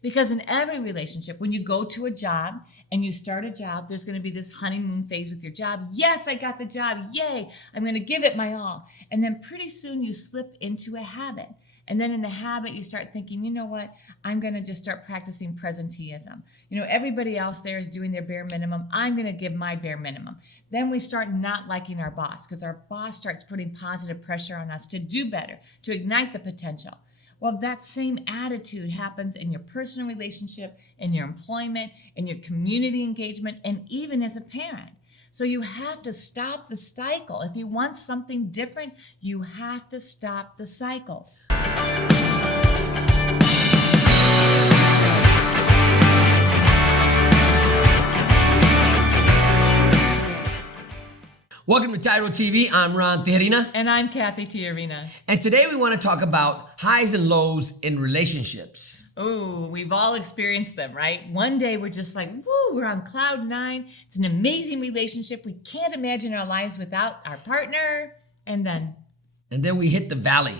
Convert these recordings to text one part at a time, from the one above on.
Because in every relationship, when you go to a job and you start a job, there's going to be this honeymoon phase with your job. Yes, I got the job. Yay. I'm going to give it my all. And then pretty soon you slip into a habit. And then in the habit, you start thinking, you know what? I'm going to just start practicing presenteeism. Everybody else there is doing their bare minimum. I'm going to give my bare minimum. Then we start not liking our boss because our boss starts putting positive pressure on us to do better, to ignite the potential. Well, that same attitude happens in your personal relationship, in your employment, in your community engagement, and even as a parent. So you have to stop the cycle. If you want something different, you have to stop the cycles. Welcome to TYRO TV. I'm Ron Tijerina. And I'm Cathy Tijerina. And today we want to talk about highs and lows in relationships. Oh, we've all experienced them, right? One day we're just like, woo, we're on cloud nine. It's an amazing relationship. We can't imagine our lives without our partner. And then we hit the valley,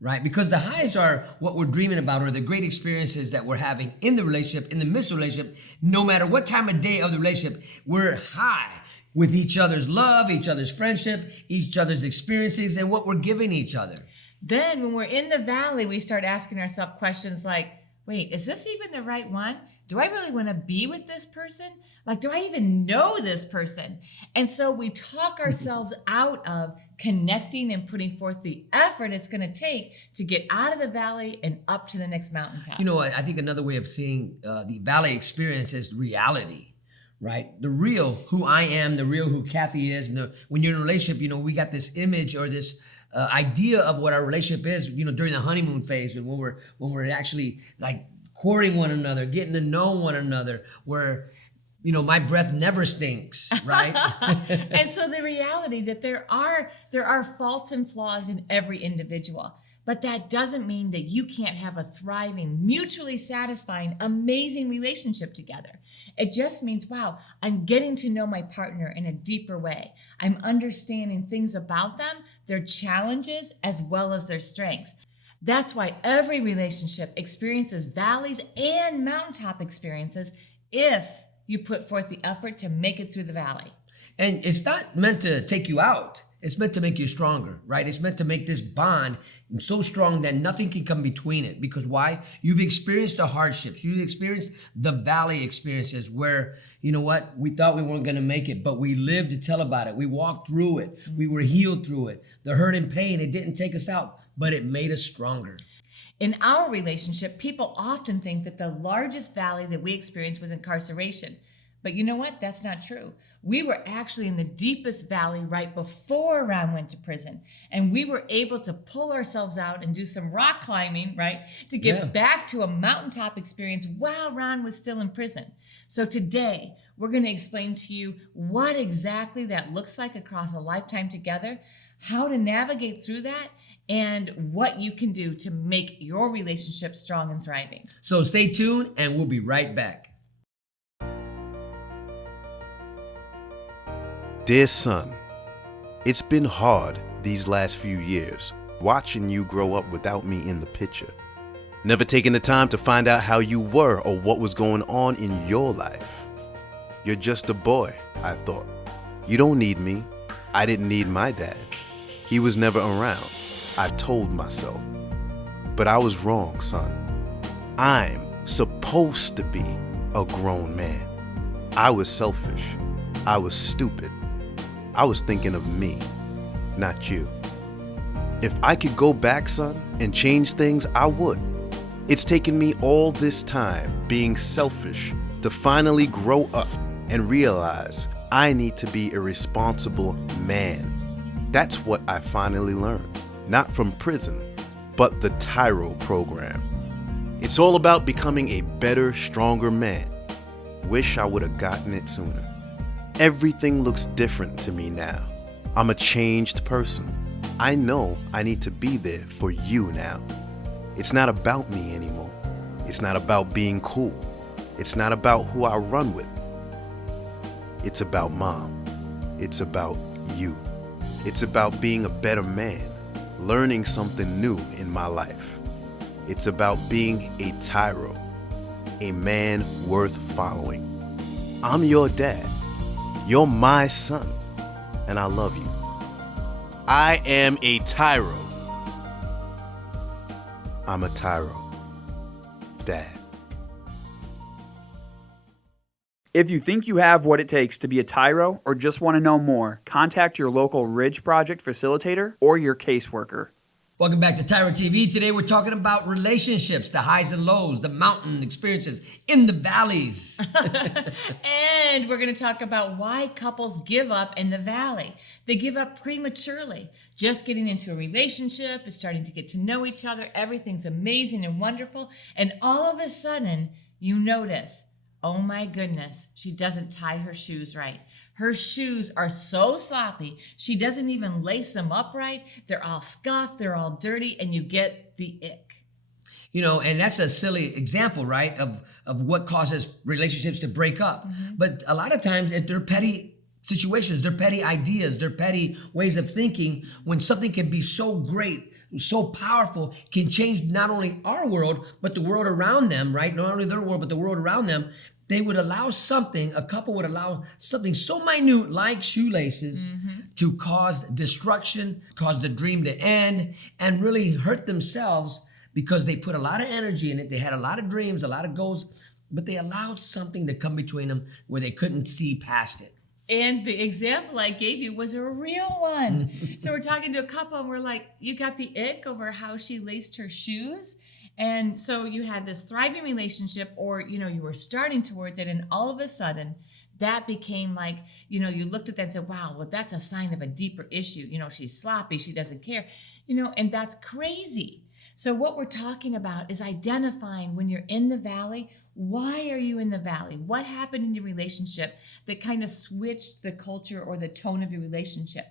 right? Because the highs are what we're dreaming about, or the great experiences that we're having in the relationship, in the midst of the relationship. No matter what time of day of the relationship, we're high with each other's love, each other's friendship, each other's experiences, and what we're giving each other. Then when we're in the valley, we start asking ourselves questions like, wait, is this even the right one? Do I really want to be with this person? Like, do I even know this person? And so we talk ourselves out of connecting and putting forth the effort it's going to take to get out of the valley and up to the next mountaintop. I think another way of seeing the valley experience is reality, right? The real who I am, the real who Cathy is. And when you're in a relationship, we got this image or this idea of what our relationship is, during the honeymoon phase, and when we're actually like courting one another, getting to know one another, where my breath never stinks, right? And so the reality that there are faults and flaws in every individual, but that doesn't mean that you can't have a thriving, mutually satisfying, amazing relationship together. It just means, wow, I'm getting to know my partner in a deeper way. I'm understanding things about them, their challenges, as well as their strengths. That's why every relationship experiences valleys and mountaintop experiences if you put forth the effort to make it through the valley. And it's not meant to take you out. It's meant to make you stronger, right? It's meant to make this bond so strong that nothing can come between it. Because why? You've experienced the hardships. You've experienced the valley experiences where, we thought we weren't going to make it, but we lived to tell about it. We walked through it. We were healed through it. The hurt and pain, it didn't take us out, but it made us stronger. In our relationship, people often think that the largest valley that we experienced was incarceration. But you know what? That's not true. We were actually in the deepest valley right before Ron went to prison. And we were able to pull ourselves out and do some rock climbing, right? To get back to a mountaintop experience while Ron was still in prison. So today, we're going to explain to you what exactly that looks like across a lifetime together, how to navigate through that, and what you can do to make your relationship strong and thriving. So stay tuned and we'll be right back. Dear son, it's been hard these last few years, watching you grow up without me in the picture. Never taking the time to find out how you were or what was going on in your life. You're just a boy, I thought. You don't need me. I didn't need my dad. He was never around, I told myself. But I was wrong, son. I'm supposed to be a grown man. I was selfish. I was stupid. I was thinking of me, not you. If I could go back, son, and change things, I would. It's taken me all this time being selfish to finally grow up and realize I need to be a responsible man. That's what I finally learned, not from prison, but the TYRO program. It's all about becoming a better, stronger man. Wish I would have gotten it sooner. Everything looks different to me now. I'm a changed person. I know I need to be there for you now. It's not about me anymore. It's not about being cool. It's not about who I run with. It's about mom. It's about you. It's about being a better man, learning something new in my life. It's about being a TYRO. a man worth following. I'm your dad. You're my son, and I love you. I am a TYRO. I'm a TYRO. Dad. If you think you have what it takes to be a TYRO or just want to know more, contact your local Ridge Project facilitator or your caseworker. Welcome back to TYRO TV. Today we're talking about relationships, the highs and lows, the mountain experiences in the valleys. And we're going to talk about why couples give up in the valley. They give up prematurely. Just getting into a relationship, is starting to get to know each other. Everything's amazing and wonderful. And all of a sudden, you notice, oh my goodness, she doesn't tie her shoes right. Her shoes are so sloppy, she doesn't even lace them up right. They're all scuffed, they're all dirty, and you get the ick. You know, and that's a silly example, right, of what causes relationships to break up. But a lot of times they're petty situations, they're petty ideas, they're petty ways of thinking, when something can be so great, so powerful, can change not only our world, but the world around them, right? Not only their world, but the world around them. They would allow something, a couple would allow something so minute like shoelaces to cause destruction, cause the dream to end, and really hurt themselves because they put a lot of energy in it. They had a lot of dreams, a lot of goals, but they allowed something to come between them where they couldn't see past it. And the example I gave you was a real one. So we're talking to a couple and we're like, you got the ick over how she laced her shoes. And so you had this thriving relationship, or, you know, you were starting towards it, and all of a sudden that became like, you know, you looked at that and said, wow, well, that's a sign of a deeper issue. You know, she's sloppy, she doesn't care, you know, and that's crazy. So what we're talking about is identifying when you're in the valley. Why are you in the valley? What happened in your relationship that kind of switched the culture or the tone of your relationship?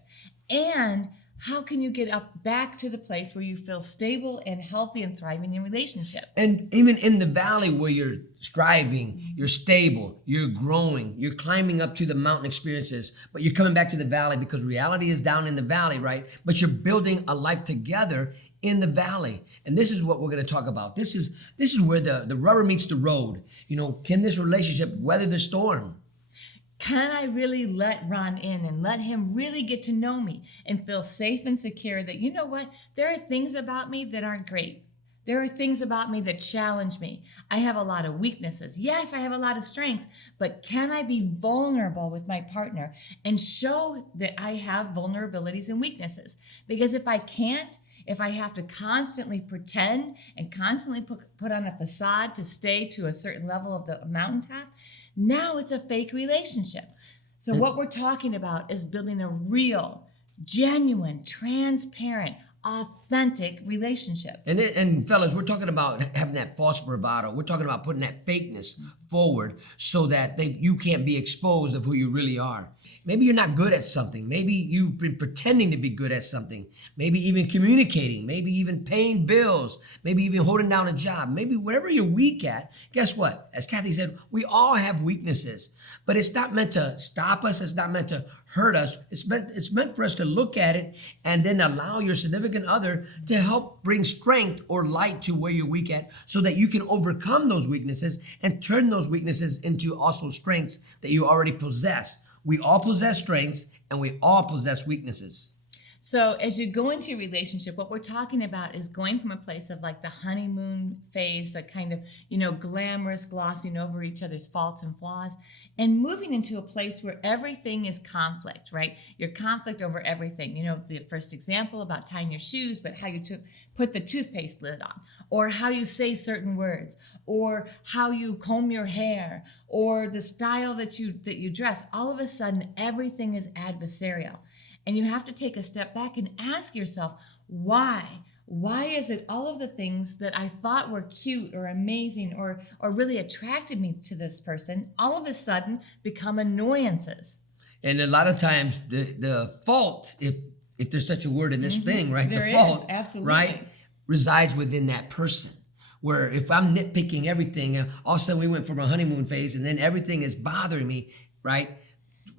And how can you get up back to the place where you feel stable and healthy and thriving in your relationship? And even in the valley where you're striving, you're stable, you're growing, you're climbing up to the mountain experiences, but you're coming back to the valley because reality is down in the valley, right? But you're building a life together in the valley. And this is what we're going to talk about. This is where the rubber meets the road. You know, can this relationship weather the storm? Can I really let Ron in and let him really get to know me and feel safe and secure that, you know what, there are things about me that aren't great. There are things about me that challenge me. I have a lot of weaknesses. Yes, I have a lot of strengths, but can I be vulnerable with my partner and show that I have vulnerabilities and weaknesses? Because if I can't, if I have to constantly pretend and constantly put on a facade to stay to a certain level of the mountaintop, now it's a fake relationship. So what we're talking about is building a real, genuine, transparent, authentic relationship. And fellas, we're talking about having that false bravado. We're talking about putting that fakeness forward so that you can't be exposed of who you really are. Maybe you're not good at something. Maybe you've been pretending to be good at something. Maybe even communicating. Maybe even paying bills. Maybe even holding down a job. Maybe whatever you're weak at, guess what? As Cathy said, we all have weaknesses. But it's not meant to stop us. It's not meant to hurt us. It's meant for us to look at it and then allow your significant other to help bring strength or light to where you're weak at so that you can overcome those weaknesses and turn those weaknesses into also strengths that you already possess. We all possess strengths and we all possess weaknesses. So as you go into your relationship, what we're talking about is going from a place of like the honeymoon phase, that kind of, you know, glamorous, glossing over each other's faults and flaws, and moving into a place where everything is conflict, right? Your conflict over everything. You know, the first example about tying your shoes, but how you put the toothpaste lid on, or how you say certain words, or how you comb your hair, or the style that you dress. All of a sudden, everything is adversarial. And you have to take a step back and ask yourself, why? Why is it all of the things that I thought were cute or amazing or really attracted me to this person all of a sudden become annoyances? And a lot of times the fault, if there's such a word in this thing, right? There the fault, is, absolutely. right, resides within that person. Where if I'm nitpicking everything, and all of a sudden we went from a honeymoon phase and then everything is bothering me, right?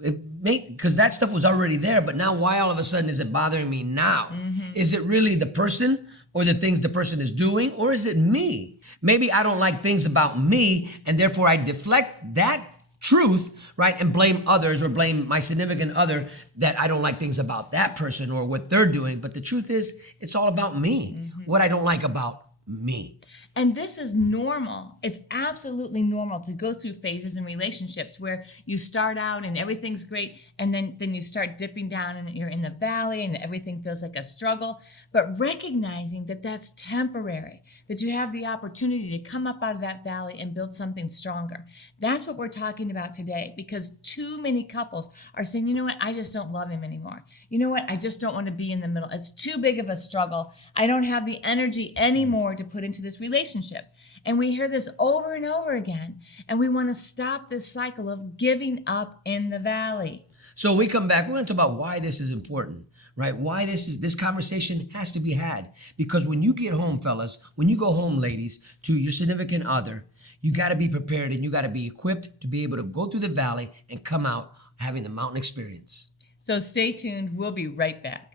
Because that stuff was already there, but now why all of a sudden is it bothering me now? Is it really the person or the things the person is doing, or is it me? Maybe I don't like things about me, and therefore I deflect that truth, right, and blame others or blame my significant other that I don't like things about that person or what they're doing. But the truth is, it's all about me, what I don't like about me. And this is normal. It's absolutely normal to go through phases in relationships where you start out and everything's great, and then you start dipping down and you're in the valley and everything feels like a struggle. But recognizing that that's temporary, that you have the opportunity to come up out of that valley and build something stronger. That's what we're talking about today, because too many couples are saying, you know what, I just don't love him anymore. You know what, I just don't want to be in the middle. It's too big of a struggle. I don't have the energy anymore to put into this relationship. And we hear this over and over again. And we want to stop this cycle of giving up in the valley. So we come back, we're going to talk about why this is important, right? Why this conversation has to be had. Because when you get home, fellas, when you go home, ladies, to your significant other, you got to be prepared and you got to be equipped to be able to go through the valley and come out having the mountain experience. So stay tuned. We'll be right back.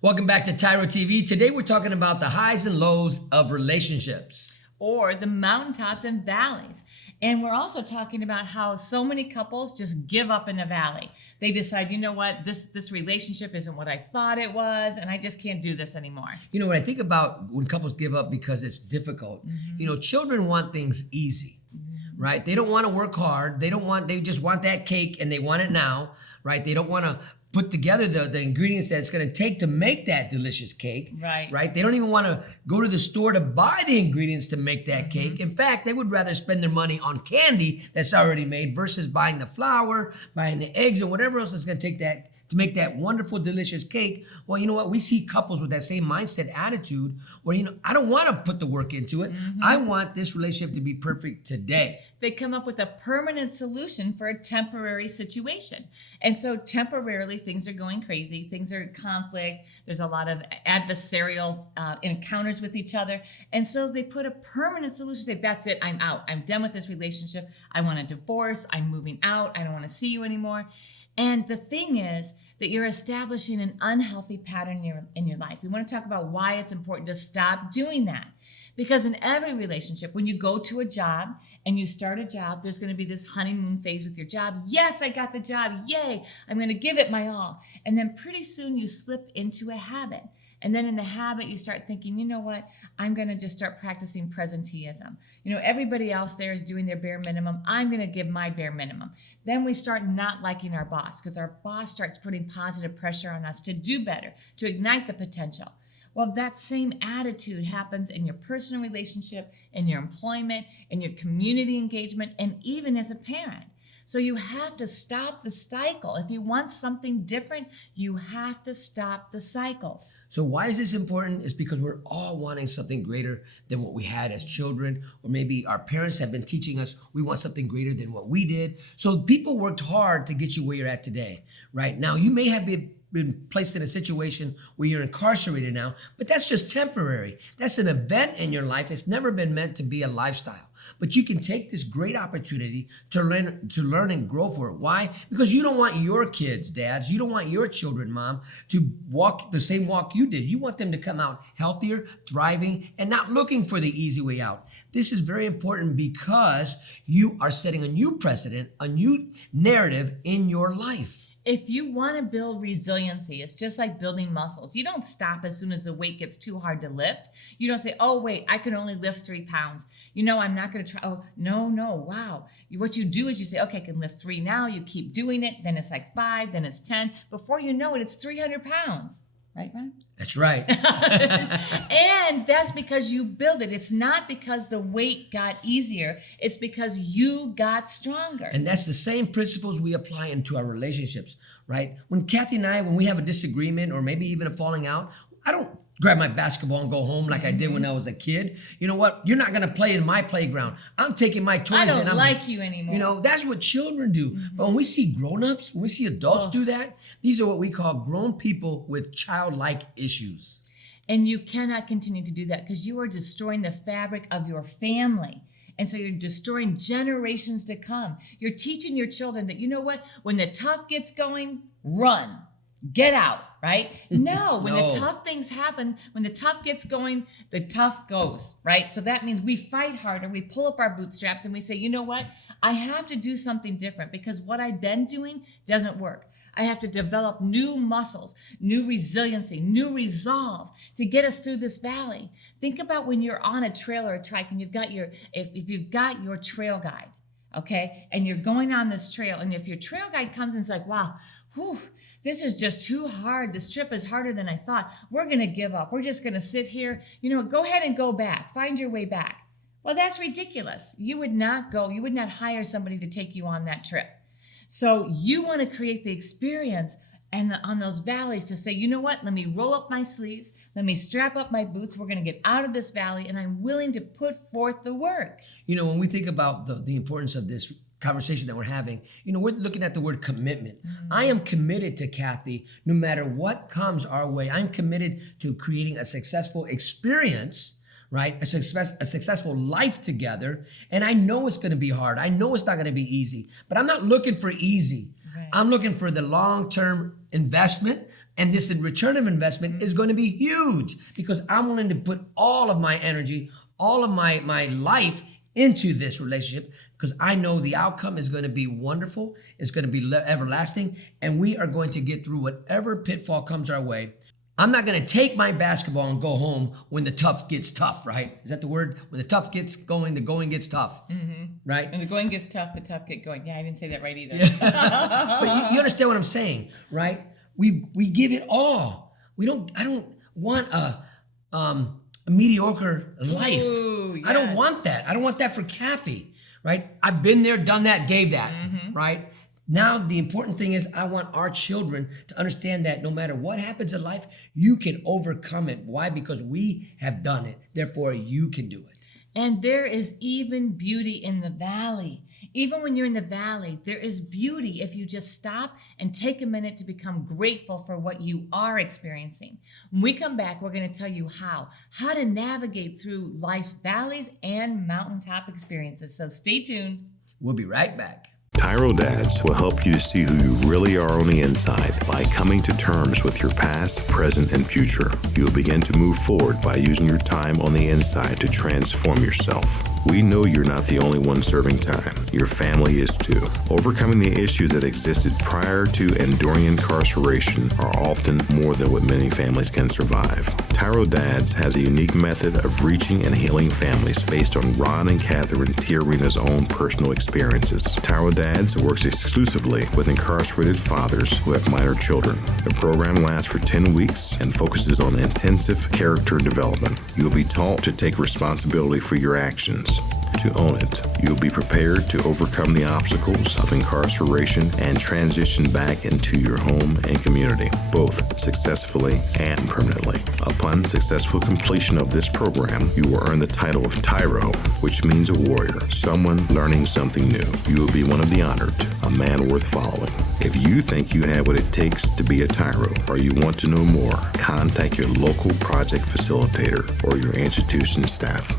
Welcome back to TYRO TV. Today we're talking about the highs and lows of relationships. Or the mountaintops and valleys. And we're also talking about how so many couples just give up in the valley. They decide, you know what, this relationship isn't what I thought it was, and I just can't do this anymore. You know, when I think about when couples give up because it's difficult, you know, children want things easy, right? They don't want to work hard. They just want that cake and they want it now, right? They don't want to put together the ingredients that it's going to take to make that delicious cake. Right? They don't even want to go to the store to buy the ingredients to make that cake. In fact, they would rather spend their money on candy that's already made versus buying the flour, buying the eggs, or whatever else it's going to take that to make that wonderful, delicious cake. Well, you know what? We see couples with that same mindset attitude where, you know, I don't want to put the work into it. I want this relationship to be perfect today. They come up with a permanent solution for a temporary situation. And so temporarily things are going crazy, things are conflict, there's a lot of adversarial encounters with each other. And so they put a permanent solution, say, that's it, I'm out. I'm done with this relationship. I want a divorce. I'm moving out. I don't want to see you anymore. And the thing is that you're establishing an unhealthy pattern in your life. We want to talk about why it's important to stop doing that. Because in every relationship, when you go to a job and you start a job, there's going to be this honeymoon phase with your job. Yes, I got the job. Yay, I'm going to give it my all. And then pretty soon you slip into a habit. And then in the habit, you start thinking, you know what? I'm going to just start practicing presenteeism. You know, everybody else there is doing their bare minimum. I'm going to give my bare minimum. Then we start not liking our boss because our boss starts putting positive pressure on us to do better, to ignite the potential. Well, that same attitude happens in your personal relationship, in your employment, in your community engagement, and even as a parent. So you have to stop the cycle. If you want something different, you have to stop the cycles. So why is this important? It's because we're all wanting something greater than what we had as children, or maybe our parents have been teaching us we want something greater than what we did. So people worked hard to get you where you're at today, right? Now, you may have been placed in a situation where you're incarcerated now, but that's just temporary. That's an event in your life. It's never been meant to be a lifestyle. But you can take this great opportunity to learn and grow for it. Why? Because you don't want your kids, dads, you don't want your children, mom, to walk the same walk you did. You want them to come out healthier, thriving, and not looking for the easy way out. This is very important because you are setting a new precedent, a new narrative in your life. If you want to build resiliency, it's just like building muscles. You don't stop as soon as the weight gets too hard to lift. You don't say, oh, wait, I can only lift 3 pounds. You know, I'm not going to try. Oh, no, wow. What you do is you say, okay, I can lift 3 now. You keep doing it. Then it's like 5, then it's 10. Before you know it, it's 300 pounds. Right, Ron? That's right. And that's because you build it. It's not because the weight got easier. It's because you got stronger. And that's the same principles we apply into our relationships, right? When Cathy and I, when we have a disagreement or maybe even a falling out, I don't grab my basketball and go home like I did when I was a kid. You know what? You're not gonna play in my playground. I'm taking my toys I don't and I'm like you anymore. You know, that's what children do. But when we see grown-ups, when we see adults do that, these are what we call grown people with childlike issues. And you cannot continue to do that because you are destroying the fabric of your family. And so you're destroying generations to come. You're teaching your children that, you know what? When the tough gets going, run. Get out, right? No, when the tough things happen, when the tough gets going, the tough goes, right? So that means we fight harder, we pull up our bootstraps and we say, you know what? I have to do something different because what I've been doing doesn't work. I have to develop new muscles, new resiliency, new resolve to get us through this valley. Think about when you're on a trail or a trike and you've got if you've got your trail guide, okay? And you're going on this trail, and if your trail guide comes and is like, wow, whew, this is just too hard. This trip is harder than I thought. We're going to give up. We're just going to sit here. You know, go ahead and go back. Find your way back. Well, that's ridiculous. You would not go. You would not hire somebody to take you on that trip. So you want to create the experience and on those valleys to say, you know what? Let me roll up my sleeves. Let me strap up my boots. We're going to get out of this valley, and I'm willing to put forth the work. You know, when we think about the importance of this conversation that we're having, you know, we're looking at the word commitment. I am committed to Cathy no matter what comes our way. I'm committed to creating a successful experience, right? A successful life together. And I know it's going to be hard. I know it's not going to be easy, but I'm not looking for easy. Right. I'm looking for the long-term investment. And this return of investment is going to be huge because I'm willing to put all of my energy, all of my life into this relationship because I know the outcome is going to be wonderful. It's going to be everlasting. And we are going to get through whatever pitfall comes our way. I'm not going to take my basketball and go home when the tough gets tough, right? Is that the word? When the tough gets going, the going gets tough, right? And the going gets tough, the tough get going. Yeah, I didn't say that right either. Yeah. But you understand what I'm saying, right? We give it all. I don't want a mediocre life. Ooh, yes. I don't want that. I don't want that for Cathy, right? I've been there, done that, gave that, right? Now, the important thing is I want our children to understand that no matter what happens in life, you can overcome it. Why? Because we have done it. Therefore, you can do it. And there is even beauty in the valley. Even when you're in the valley, there is beauty if you just stop and take a minute to become grateful for what you are experiencing. When we come back, we're going to tell you how to navigate through life's valleys and mountaintop experiences. So stay tuned. We'll be right back. TYRO Dads will help you to see who you really are on the inside by coming to terms with your past, present, and future. You'll begin to move forward by using your time on the inside to transform yourself. We know you're not the only one serving time. Your family is too. Overcoming the issues that existed prior to and during incarceration are often more than what many families can survive. TYRO Dads has a unique method of reaching and healing families based on Ron and Cathy Tijerina's own personal experiences. TYRO Dads works exclusively with incarcerated fathers who have minor children. The program lasts for 10 weeks and focuses on intensive character development. You'll be taught to take responsibility for your actions, to own it. You'll be prepared to overcome the obstacles of incarceration and transition back into your home and community, both successfully and permanently. Upon successful completion of this program, you will earn the title of TYRO, which means a warrior, someone learning something new. You will be one of the honored, a man worth following. If you think you have what it takes to be a TYRO, or you want to know more, contact your local project facilitator or your institution staff.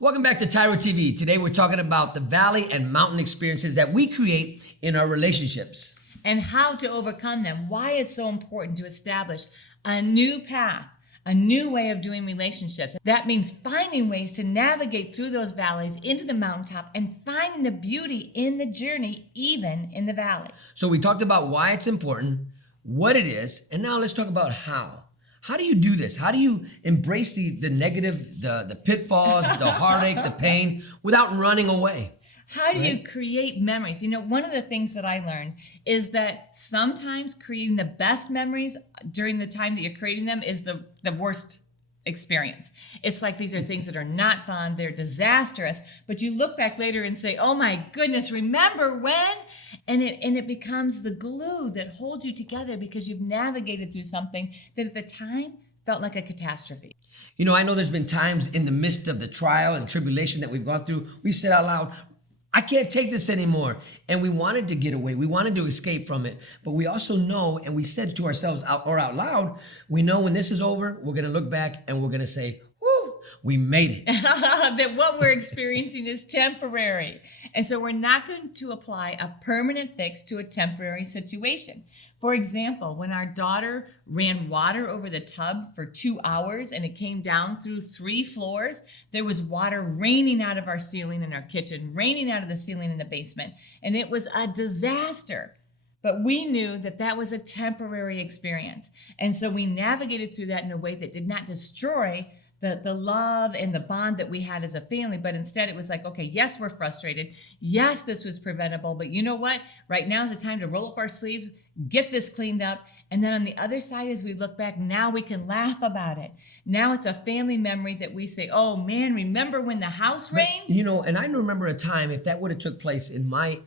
Welcome back to TYRO TV. Today we're talking about the valley and mountain experiences that we create in our relationships. And how to overcome them. Why it's so important to establish a new path, a new way of doing relationships. That means finding ways to navigate through those valleys into the mountaintop and finding the beauty in the journey, even in the valley. So we talked about why it's important, what it is, and now let's talk about how. How do you do this? How do you embrace the negative, the pitfalls, the heartache, the pain without running away? How do you create memories? You know, one of the things that I learned is that sometimes creating the best memories during the time that you're creating them is the worst experience. It's like these are things that are not fun, they're disastrous, but you look back later and say, oh my goodness, remember when? And it becomes the glue that holds you together because you've navigated through something that at the time felt like a catastrophe. You know, I know there's been times in the midst of the trial and tribulation that we've gone through, we said out loud, I can't take this anymore. And we wanted to get away. We wanted to escape from it. But we also know, and we said to ourselves out loud, we know when this is over, we're going to look back and we're going to say, whoo, we made it. That what we're experiencing is temporary. And so we're not going to apply a permanent fix to a temporary situation. For example, when our daughter ran water over the tub for 2 hours and it came down through 3 floors, there was water raining out of our ceiling in our kitchen, raining out of the ceiling in the basement, and it was a disaster. But we knew that that was a temporary experience. And so we navigated through that in a way that did not destroy the love and the bond that we had as a family, but instead it was like, okay, yes, we're frustrated. Yes, this was preventable, but you know what? Right now is the time to roll up our sleeves, get this cleaned up. And then on the other side, as we look back, now we can laugh about it. Now it's a family memory that we say, oh man, remember when the house rained? You know, and I remember a time, if that would have took place in my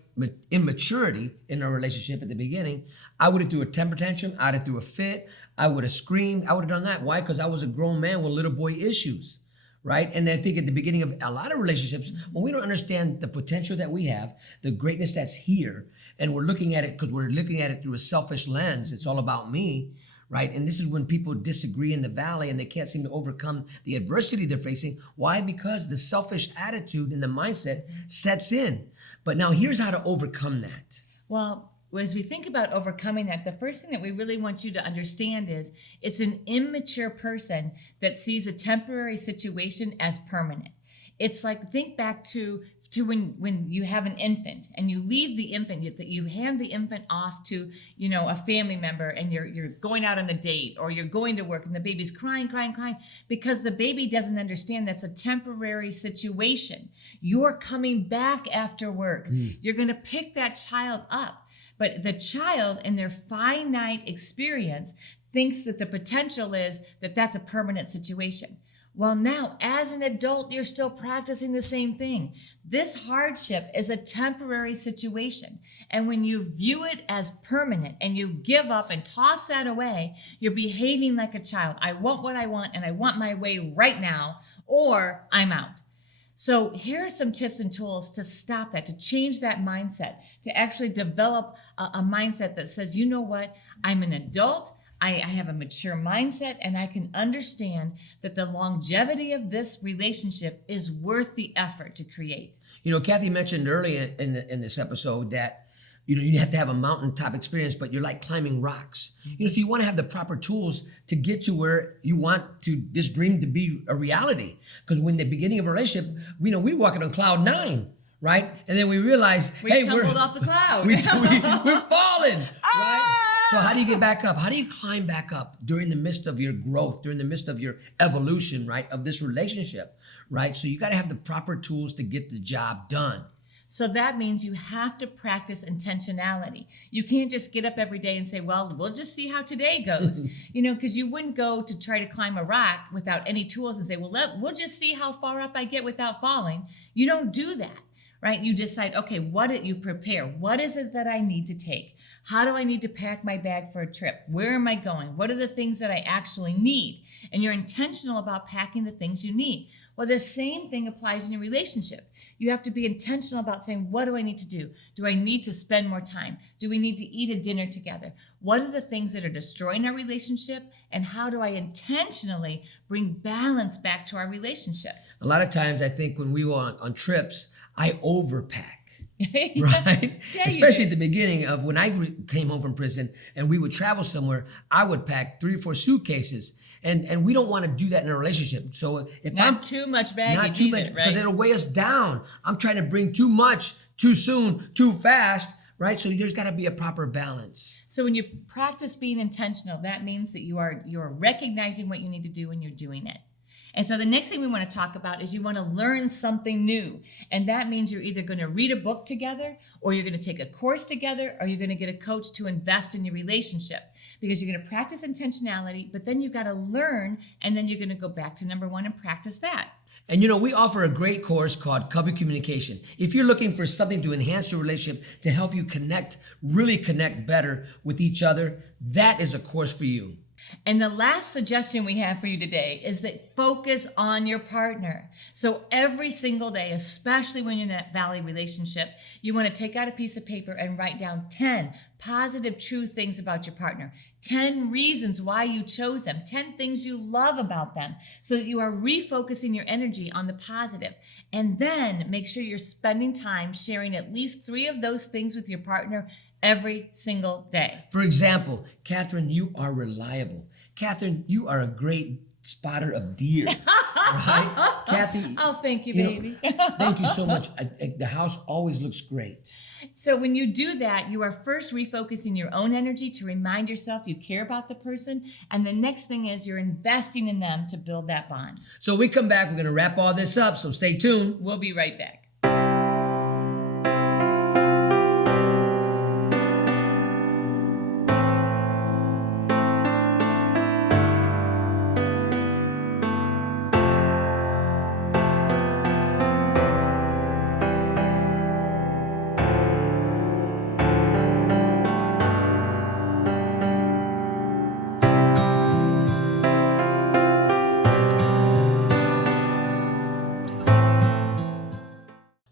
immaturity in our relationship at the beginning, I would have threw a temper tantrum, I'd have threw a fit, I would have screamed, I would have done that. Why? Because I was a grown man with little boy issues, right? And I think at the beginning of a lot of relationships, when we don't understand the potential that we have, the greatness that's here, and we're looking at it because we're looking at it through a selfish lens, it's all about me, right? And this is when people disagree in the valley and they can't seem to overcome the adversity they're facing. Why? Because the selfish attitude and the mindset sets in. But now here's how to overcome that. Well, as we think about overcoming that, the first thing that we really want you to understand is it's an immature person that sees a temporary situation as permanent. It's like, think back to when you have an infant and you leave the infant, you hand the infant off to, you know, a family member, and you're going out on a date or you're going to work and the baby's crying because the baby doesn't understand that's a temporary situation. You're coming back after work. You're going to pick that child up. But the child in their finite experience thinks that the potential is that that's a permanent situation. Well, now, as an adult, you're still practicing the same thing. This hardship is a temporary situation. And when you view it as permanent and you give up and toss that away, you're behaving like a child. I want what I want, and I want my way right now, or I'm out. So here are some tips and tools to stop that, to change that mindset, to actually develop a mindset that says, you know what, I'm an adult, I have a mature mindset, and I can understand that the longevity of this relationship is worth the effort to create. You know, Cathy mentioned earlier in this episode that, you know, you have to have a mountaintop experience, but you're like climbing rocks. You know, so you want to have the proper tools to get to where you want to this dream to be a reality. Because when the beginning of a relationship, we know we're walking on cloud 9, right? And then we realize, hey, we're off the cloud. we're falling, right? So how do you get back up? How do you climb back up during the midst of your growth, during the midst of your evolution, right, of this relationship, right? So you got to have the proper tools to get the job done. So that means you have to practice intentionality. You can't just get up every day and say, well, we'll just see how today goes. You know, because you wouldn't go to try to climb a rock without any tools and say, well, we'll just see how far up I get without falling. You don't do that, right? You decide, okay, you prepare. What is it that I need to take? How do I need to pack my bag for a trip? Where am I going? What are the things that I actually need? And you're intentional about packing the things you need. Well, the same thing applies in your relationship. You have to be intentional about saying, what do I need to do? Do I need to spend more time? Do we need to eat a dinner together? What are the things that are destroying our relationship? And how do I intentionally bring balance back to our relationship? A lot of times I think when we go on trips, I overpack. Right? Yeah, especially at the beginning of when I came home from prison and we would travel somewhere, I would pack 3 or 4 suitcases. And we don't want to do that in a relationship. So if not too much baggage, not too much, because it'll weigh us down. I'm trying to bring too much, too soon, too fast, right? So there's got to be a proper balance. So when you practice being intentional, that means that you're recognizing what you need to do and you're doing it. And so the next thing we want to talk about is you want to learn something new. And that means you're either going to read a book together, or you're going to take a course together, or you're going to get a coach to invest in your relationship. Because you're going to practice intentionality, but then you've got to learn, and then you're going to go back to number 1 and practice that. And we offer a great course called Cubby Communication. If you're looking for something to enhance your relationship, to help you really connect better with each other, that is a course for you. And the last suggestion we have for you today is that focus on your partner. So every single day, especially when you're in that valley relationship, you want to take out a piece of paper and write down 10 positive, true things about your partner, 10 reasons why you chose them, 10 things you love about them, so that you are refocusing your energy on the positive. And then make sure you're spending time sharing at least 3 of those things with your partner every single day. For example, Catherine, you are reliable. Catherine, you are a great spotter of deer. Right? Kathy. Oh, thank you, baby. Thank you so much. The house always looks great. So when you do that, you are first refocusing your own energy to remind yourself you care about the person. And the next thing is you're investing in them to build that bond. So we come back, we're going to wrap all this up. So stay tuned. We'll be right back.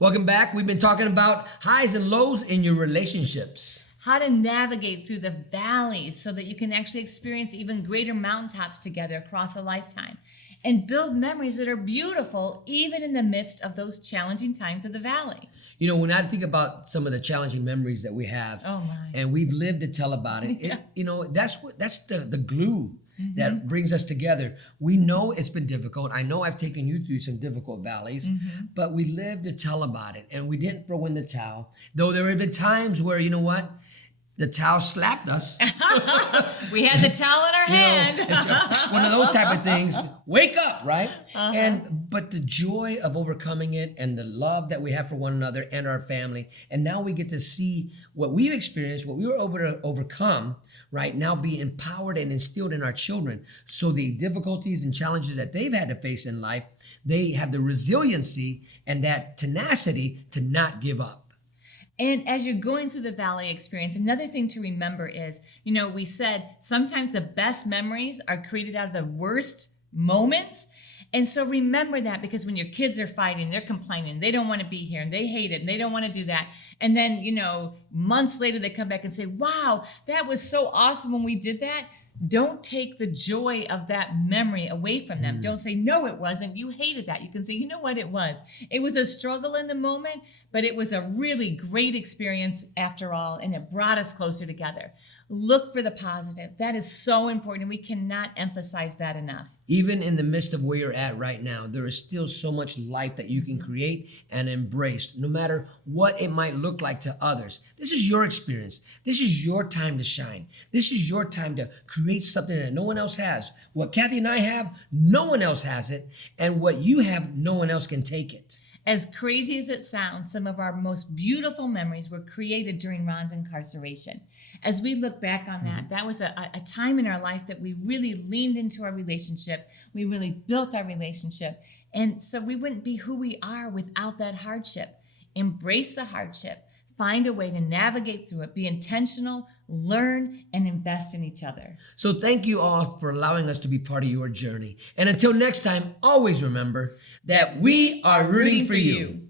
Welcome back. We've been talking about highs and lows in your relationships. How to navigate through the valleys so that you can actually experience even greater mountaintops together across a lifetime and build memories that are beautiful even in the midst of those challenging times of the valley. When I think about some of the challenging memories that we have, Oh my. and we've lived to tell about it, that's the glue that brings us together. We know it's been difficult. I know I've taken you through some difficult valleys, but we lived to tell about it, and we didn't throw in the towel. Though there have been times where, the towel slapped us. We had the towel in our hand. It's one of those type of things. Wake up, right? But the joy of overcoming it and the love that we have for one another and our family, and now we get to see what we've experienced, what we were able to overcome, right now be empowered and instilled in our children. So the difficulties and challenges that they've had to face in life, they have the resiliency and that tenacity to not give up. And as you're going through the valley experience, another thing to remember is, we said sometimes the best memories are created out of the worst moments. And so remember that, because when your kids are fighting, they're complaining, they don't want to be here and they hate it and they don't want to do that. And then, months later they come back and say, wow, that was so awesome when we did that. Don't take the joy of that memory away from them. Don't say, no, it wasn't. You hated that. You can say, you know what it was? It was a struggle in the moment, but it was a really great experience after all, and it brought us closer together. Look for the positive. That is so important. We cannot emphasize that enough. Even in the midst of where you're at right now, there is still so much life that you can create and embrace, no matter what it might look like to others. This is your experience. This is your time to shine. This is your time to create something that no one else has. What Cathy and I have, no one else has it. And what you have, no one else can take it. As crazy as it sounds, some of our most beautiful memories were created during Ron's incarceration. As we look back on that, that was a time in our life that we really leaned into our relationship. We really built our relationship. And so we wouldn't be who we are without that hardship. Embrace the hardship. Find a way to navigate through it. Be intentional, learn, and invest in each other. So thank you all for allowing us to be part of your journey. And until next time, always remember that we are rooting for you.